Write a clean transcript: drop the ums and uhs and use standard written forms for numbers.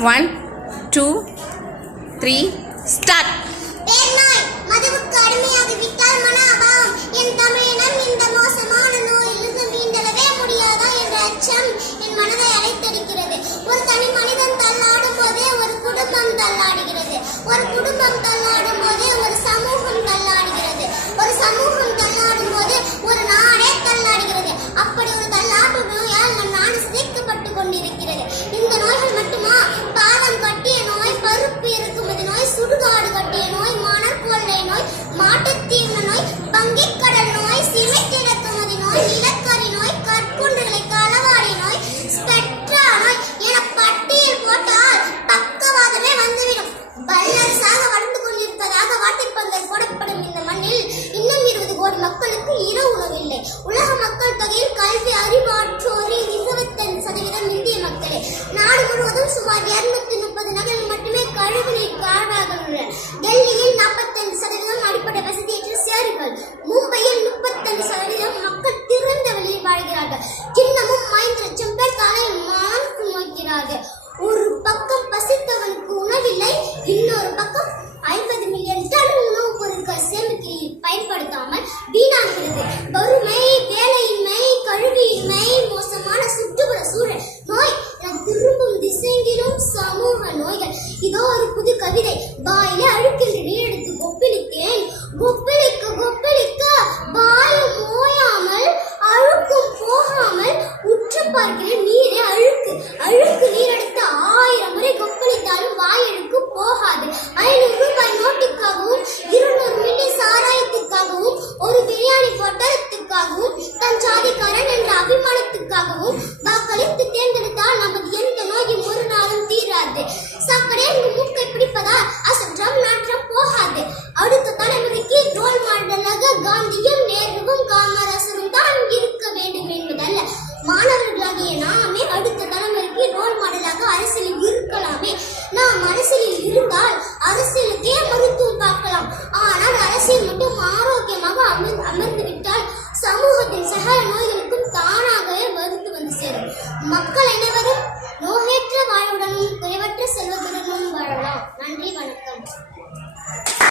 1, 2, 3, start. தேர்நாய் மதுவுக்கு அடிமையாகிவிட்டால் மன அபாவம். என் தமிழினம் இந்த மோசமான நோயிலிருந்து மீண்டெழவே முடியாதா என்ற அச்சம் என் மனதை அலைத்தடிக்கிறது. ஒரு தனி மனிதன் தள்ளாடும் போதே ஒரு குடும்பம் தள்ளாடுகிறது. ஒரு குடும்பம் தள்ளாடும் போதே ஒரு சமூகம் தள்ளாடுகிறது. ஒரு சமூகம் தள்ளாடும் போதே ஒரு நாடே தள்ளாடுகிறது. அப்படி ஒரு தள்ளாட்டு நோயால் நம் நாடு சிதைக்கப்பட்டு கொண்டிருக்கிறது. இந்த நோய்கள் மட்டுமா? பாதம் கட்டிய நோய், பருப்பு இறக்குமதி நோய், சுடுகாடு கட்டிய நோய், மணற்கொள்ளை நோய், மாட்டுத்தீவன நோய், வங்கிக்கடல் நோய், சிமெண்ட் இறக்குமதி நோய், நிலக்கரி நோய், கற்குண்டுகளை களவாடி நோய், ஸ்பெக்ட்ரா நோய் என பட்டியல் போட்டால் பக்கவாதமே வந்துவிடும். வல்லரசாக வளர்ந்து கொண்டிருப்பதாக வாட்டிப்பந்தல் போடப்படும் இந்த மண்ணில் இன்னும் 20 கோடி மக்களுக்கு இரவு உணவில்லை. உலக மக்கள் தொகையில் கல்வி அறிவாற்றோரில் 25% இந்திய மக்களே. நாடு முழுவதும் சுமார் 230 நகரில் மட்டுமே கழிவுநீர் கால்வாய்கள் உள்ளன. டெல்லியில் 45% அடிப்படை வசதியற்ற சேரிகள். மும்பையில் 35% மக்கள் திறந்த வெளியில் வாழ்கிறார்கள். இன்னமும் 5 லட்சம் பேர் தலையில் மனம் சுமக்கிறார்கள். ஒரு பக்கம் பசித்தவனுக்கு உணவில்லை, இன்னொரு பக்கம் 50 மில்லியன் டன் உணவுப் பொருட்கள் சேமிக்கையில் பயன்படுத்தாமல் வீணாகிறது. வறுமை, வேலையின்மை, கல்வியின்மை, மோசமான சுற்றுப்புற சூழல் நோய் என திரும்பும் திசையிலும் சமூக நோய்கள். இதோ ஒரு புது கவிதை. வாயில அழுக்கின்ற நீரெடுத்து கொப்பளித்தேன். கொப்பளிக்க கொப்பளிக்க வாயும் ஓயாமல் அழுக்கும் போகாமல் உற்று பார்க்கிறேன் நீரே அழுக்கு. அழுக்கு நீரெடுத்து 1000 முறை கொப்பளித்தாலும் வாயெழுக்கு போகாது. 500 ரூபாய் நோட்டுக்காகவும் 200 மில்லி சாராயத்துக்காகவும் ஒரு பிரியாணி பொட்டலத்துக்காகவும் தன் சாதிக்காரன் என்ற அபிமானத்துக்காகவும் வாக்களித்து தேர்ந்தெடுத்தால் நமது எந்த நோயும் ஒரு நாளும் தீராது. சாக்கடை மூக்கை பிடிப்பதால் அசற்றம் நாற்றம் போகாது. அடுத்த தலைமுறைக்கு ரோல் மாடலாக காந்தியும் நேருவும் காமராசரும் தான் இருக்க வேண்டும் என்பதல்ல. மாணவர்களாகிய நாமே அடுத்த தலைமுறைக்கு ரோல் மாடலாக அரசியலில் இருக்கலாமே. நாம் அரசியலில் இருந்தால் அரசியலுக்கே மருத்துவம் பார்க்கலாம். ஆனால் அரசியல் மட்டும் ஆரோக்கியமாக அமர்ந்து விட்டால் சமூகத்தின் சகல நோய்களுக்கும் தானாகவே மருந்து வந்து சேரும். மக்கள் அனைவரும் நோயற்ற வாழ்வுடனும் குறைவற்ற செல்வத்துடனும் வாழலாம். நன்றி, வணக்கம்.